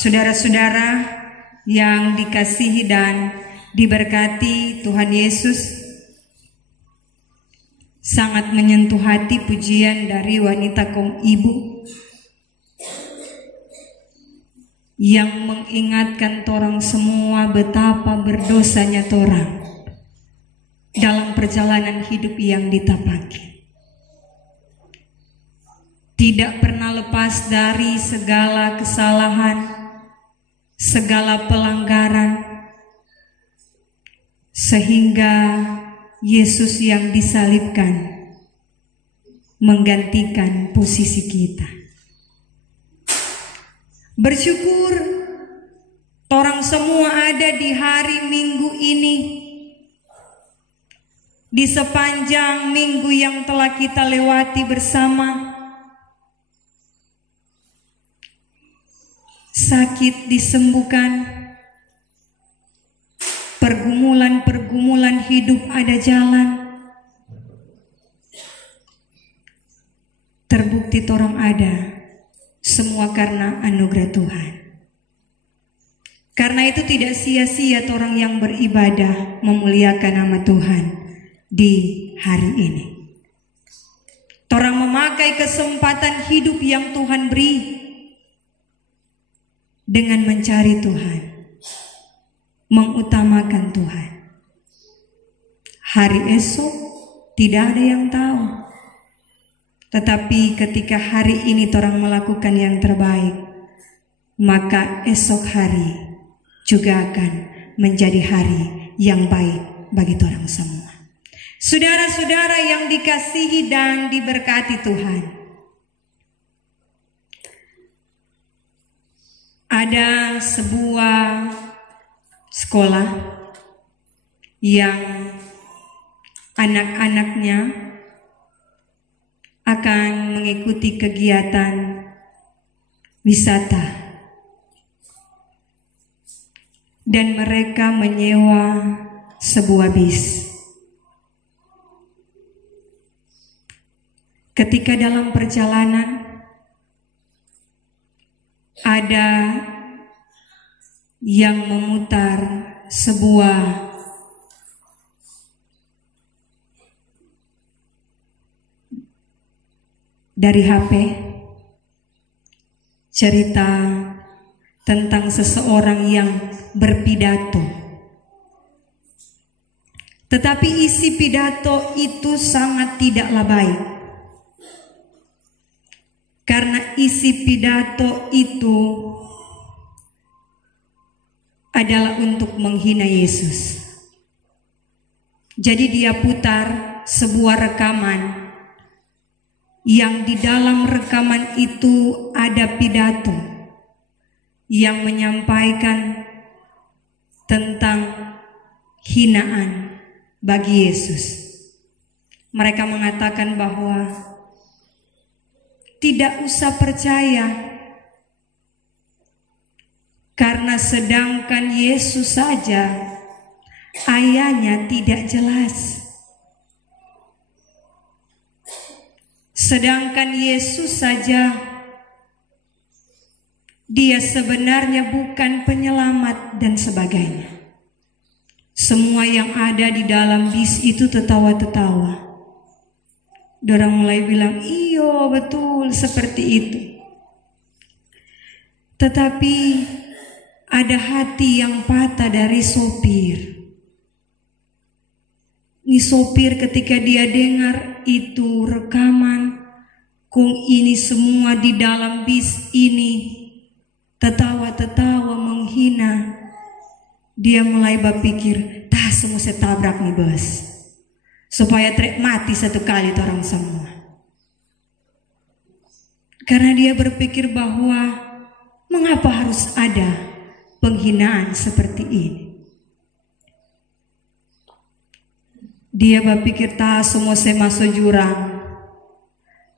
Saudara-saudara yang dikasihi dan diberkati Tuhan Yesus, sangat menyentuh hati pujian dari wanita kaum ibu yang mengingatkan torang semua betapa berdosanya torang dalam perjalanan hidup yang ditapaki. Tidak pernah lepas dari segala kesalahan, segala pelanggaran, sehingga Yesus yang disalibkan menggantikan posisi kita. Bersyukur orang semua ada di hari Minggu ini, di sepanjang minggu yang telah kita lewati bersama. Sakit disembuhkan, pergumulan-pergumulan hidup ada jalan. Terbukti torang ada, semua karena anugerah Tuhan. Karena itu tidak sia-sia torang yang beribadah memuliakan nama Tuhan di hari ini. Torang memakai kesempatan hidup yang Tuhan beri dengan mencari Tuhan, mengutamakan Tuhan. Hari esok tidak ada yang tahu. Tetapi ketika hari ini torang melakukan yang terbaik, maka esok hari juga akan menjadi hari yang baik bagi torang semua. Saudara-saudara yang dikasihi dan diberkati Tuhan, ada sebuah sekolah yang anak-anaknya akan mengikuti kegiatan wisata dan mereka menyewa sebuah bis. Ketika dalam perjalanan ada yang memutar sebuah dari HP, cerita tentang seseorang yang berpidato. Tetapi isi pidato itu sangat tidaklah baik. Karena isi pidato itu adalah untuk menghina Yesus. Jadi dia putar sebuah rekaman yang di dalam rekaman itu ada pidato yang menyampaikan tentang hinaan bagi Yesus. Mereka mengatakan bahwa tidak usah percaya, karena sedangkan Yesus saja ayahnya tidak jelas. Sedangkan Yesus saja dia sebenarnya bukan penyelamat dan sebagainya. Semua yang ada di dalam bis itu tertawa-tertawa. Dorang mulai bilang, iyo betul seperti itu. Tetapi ada hati yang patah dari sopir. Ini sopir ketika dia dengar itu rekaman, kung ini semua di dalam bis ini tertawa-tertawa menghina, dia mulai berpikir, tah semua saya tabrak nih bos, supaya trek mati satu kali orang semua. Karena dia berpikir bahwa mengapa harus ada penghinaan seperti ini. Dia berpikir tak semua saya masuk jurang,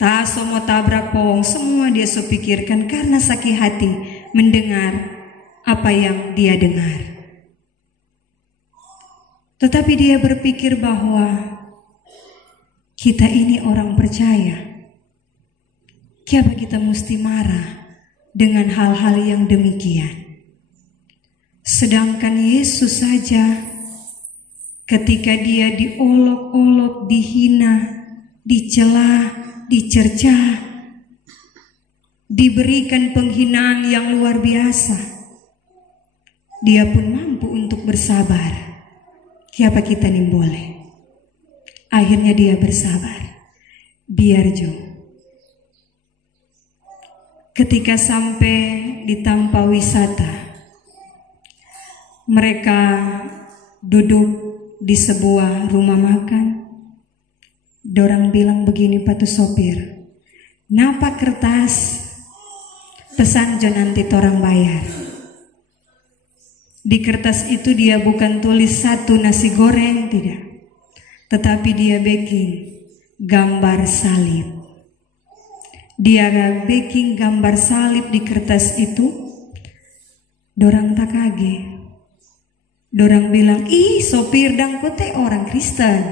tak semua tabrak pohon, semua dia sepikirkan karena sakit hati mendengar apa yang dia dengar. Tetapi dia berpikir bahwa kita ini orang percaya. Kenapa kita mesti marah dengan hal-hal yang demikian. Sedangkan Yesus saja ketika dia diolok-olok, dihina, dicela, dicerca, diberikan penghinaan yang luar biasa, dia pun mampu untuk bersabar. Siapa kita nih boleh? Akhirnya dia bersabar. Biar jo. Ketika sampai di tempat wisata, mereka duduk di sebuah rumah makan. Dorang bilang begini patu sopir, napa kertas pesan jo nanti torang bayar. Di kertas itu dia bukan tulis satu nasi goreng, tidak, tetapi dia backing gambar salib. Dia backing gambar salib di kertas itu. Dorang tak kaget. Dorang bilang, ih sopir dan kote orang Kristen.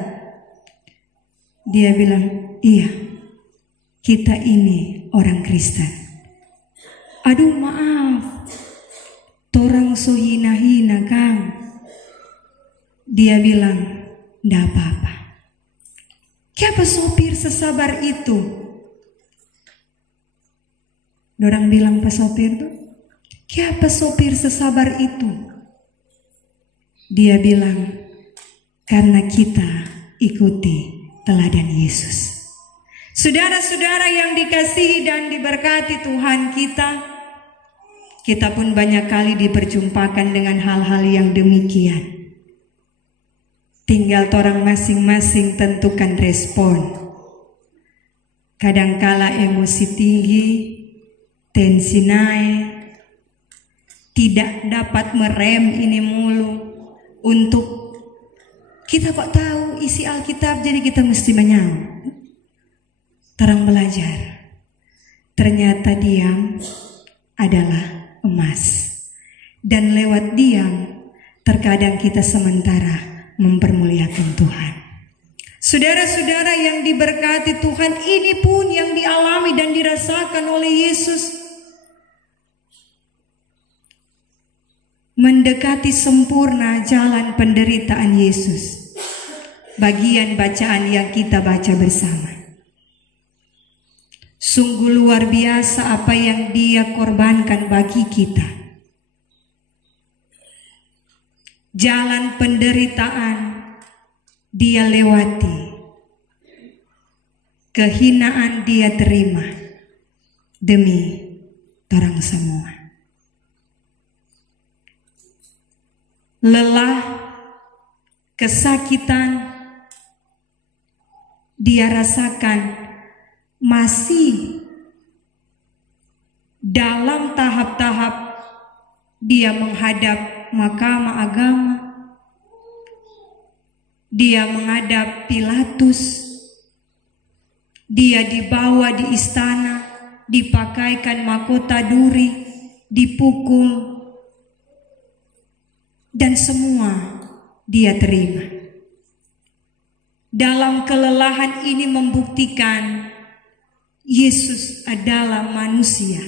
Dia bilang, iya, kita ini orang Kristen. Aduh maaf, torang so hina-hina Kang. Dia bilang, ndak apa-apa. Siapa sopir sesabar itu? Dorang bilang pas sopir tuh, siapa sopir sesabar itu? Dia bilang, karena kita ikuti teladan Yesus. Saudara-saudara yang dikasihi dan diberkati Tuhan kita pun banyak kali diperjumpakan dengan hal-hal yang demikian. Tinggal orang masing-masing tentukan respon. Kadangkala emosi tinggi, tensi naik, tidak dapat merem ini mulu untuk kita kok tahu isi Alkitab, jadi kita mesti menyaut. Terang belajar. Ternyata diam adalah emas. Dan lewat diam terkadang kita sementara mempermuliakan Tuhan. Saudara-saudara yang diberkati Tuhan, ini pun yang dialami dan dirasakan oleh Yesus. Mendekati sempurna jalan penderitaan Yesus. Bagian bacaan yang kita baca bersama. Sungguh luar biasa apa yang Dia korbankan bagi kita. Jalan penderitaan Dia lewati. Kehinaan Dia terima demi orang semua. Lelah, kesakitan Dia rasakan masih dalam tahap-tahap Dia menghadap mahkamah agama. Dia menghadap Pilatus. Dia dibawa di istana, dipakaikan mahkota duri, dipukul. Dan semua Dia terima. Dalam kelelahan ini membuktikan Yesus adalah manusia,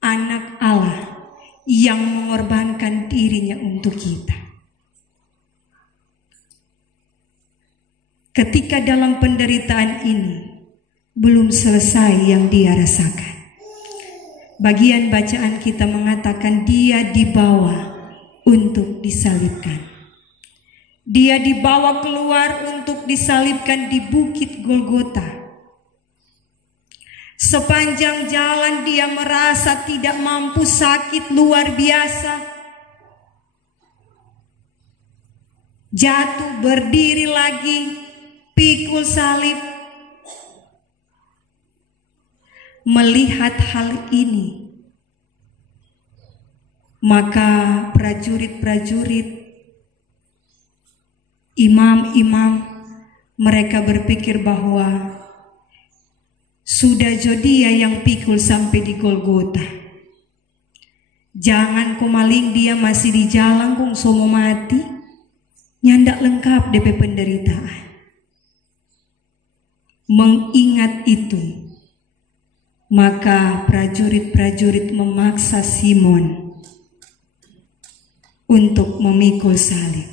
anak Allah yang mengorbankan dirinya untuk kita. Ketika dalam penderitaan ini belum selesai yang Dia rasakan. Bagian bacaan kita mengatakan Dia dibawa untuk disalibkan. Dia dibawa keluar untuk disalibkan di Bukit Golgota. Sepanjang jalan Dia merasa tidak mampu, sakit luar biasa. Jatuh, berdiri lagi, pikul salib. Melihat hal ini, maka prajurit-prajurit, imam-imam, mereka berpikir bahwa sudah Dia yang pikul sampai di Golgota. Jangan komaling Dia masih di jalan kong somo mati, nyandak lengkap DP penderitaan. Mengingat itu, Maka prajurit-prajurit memaksa Simon untuk memikul salib.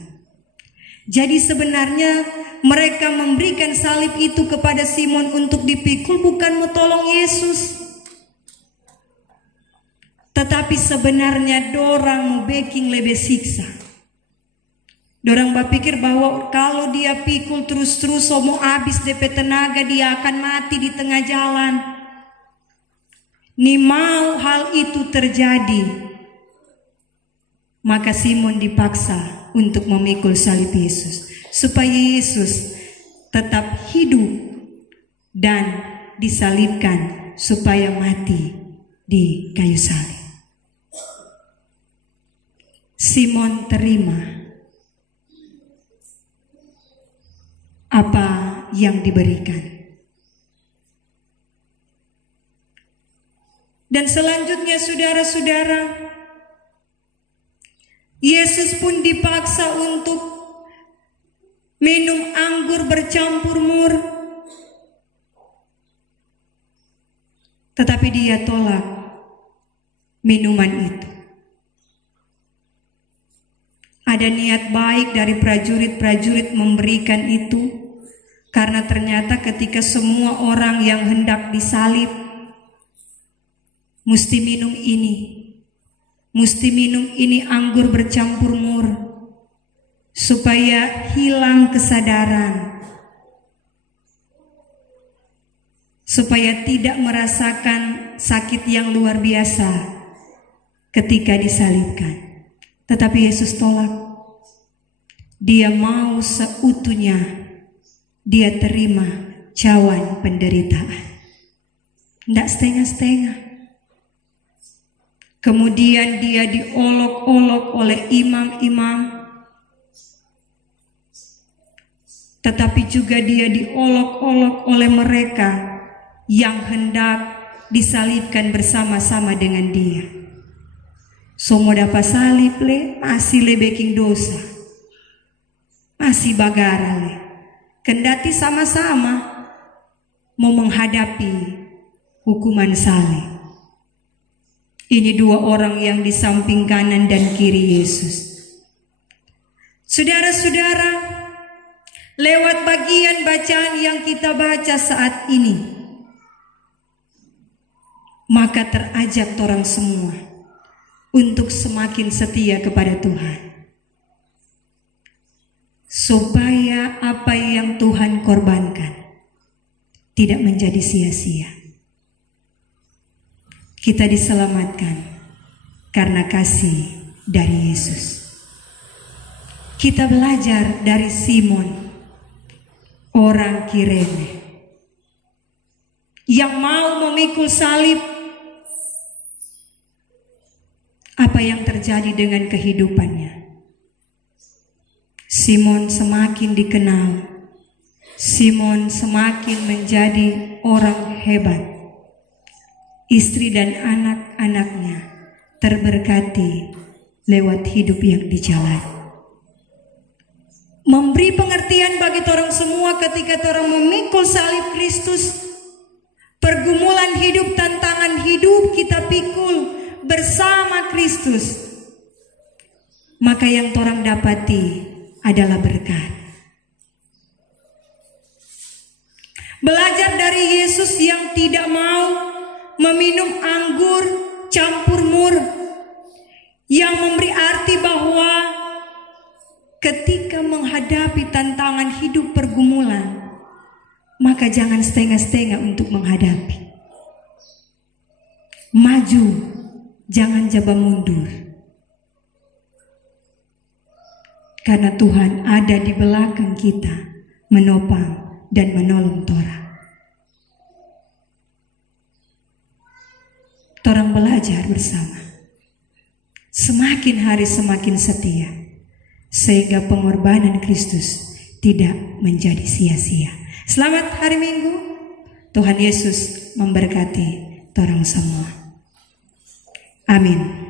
Jadi sebenarnya mereka memberikan salib itu kepada Simon untuk dipikul bukan mau tolong Yesus. Tetapi sebenarnya dorang mau bikin lebih siksa. Dorang berpikir bahwa kalau dia pikul terus-terus mau habis DP tenaga, dia akan mati di tengah jalan. Ni mau hal itu terjadi. Maka Simon dipaksa untuk memikul salib Yesus, supaya Yesus tetap hidup dan disalibkan supaya mati di kayu salib. Simon terima apa yang diberikan. Dan selanjutnya saudara-saudara, Yesus pun dipaksa untuk minum anggur bercampur mur. Tetapi dia tolak minuman itu. Ada niat baik dari prajurit-prajurit memberikan itu, karena ternyata ketika semua orang yang hendak disalib mesti minum ini anggur bercampur mur, supaya hilang kesadaran, supaya tidak merasakan sakit yang luar biasa ketika disalibkan. Tetapi Yesus tolak. Dia mau seutuhnya, dia terima cawan penderitaan, tidak setengah-setengah. Kemudian dia diolok-olok oleh imam-imam, tetapi juga dia diolok-olok oleh mereka yang hendak disalibkan bersama-sama dengan dia. Semua dapat salib le, masih le baking dosa, masih bagara le. Kendati sama-sama mau menghadapi hukuman salib. Ini dua orang yang di samping kanan dan kiri Yesus. Saudara-saudara, lewat bagian bacaan yang kita baca saat ini, maka terajak orang semua untuk semakin setia kepada Tuhan, supaya apa yang Tuhan korbankan tidak menjadi sia-sia. Kita diselamatkan karena kasih dari Yesus. Kita belajar dari Simon, orang Kirene, yang mau memikul salib. Apa yang terjadi dengan kehidupannya? Simon semakin dikenal, Simon semakin menjadi orang hebat. Istri dan anak-anaknya terberkati lewat hidup yang dijalani. Memberi pengertian bagi orang semua ketika orang memikul salib Kristus. Pergumulan hidup, tantangan hidup kita pikul bersama Kristus. Maka yang orang dapati adalah berkat. Belajar dari Yesus yang tidak mau meminum anggur campur mur, yang memberi arti bahwa ketika menghadapi tantangan hidup pergumulan, maka jangan setengah-setengah untuk menghadapi. Maju, jangan jaba mundur. Karena Tuhan ada di belakang kita, menopang dan menolong torang. Torang belajar bersama. Semakin hari semakin setia, sehingga pengorbanan Kristus tidak menjadi sia-sia. Selamat hari Minggu. Tuhan Yesus memberkati torang semua. Amin.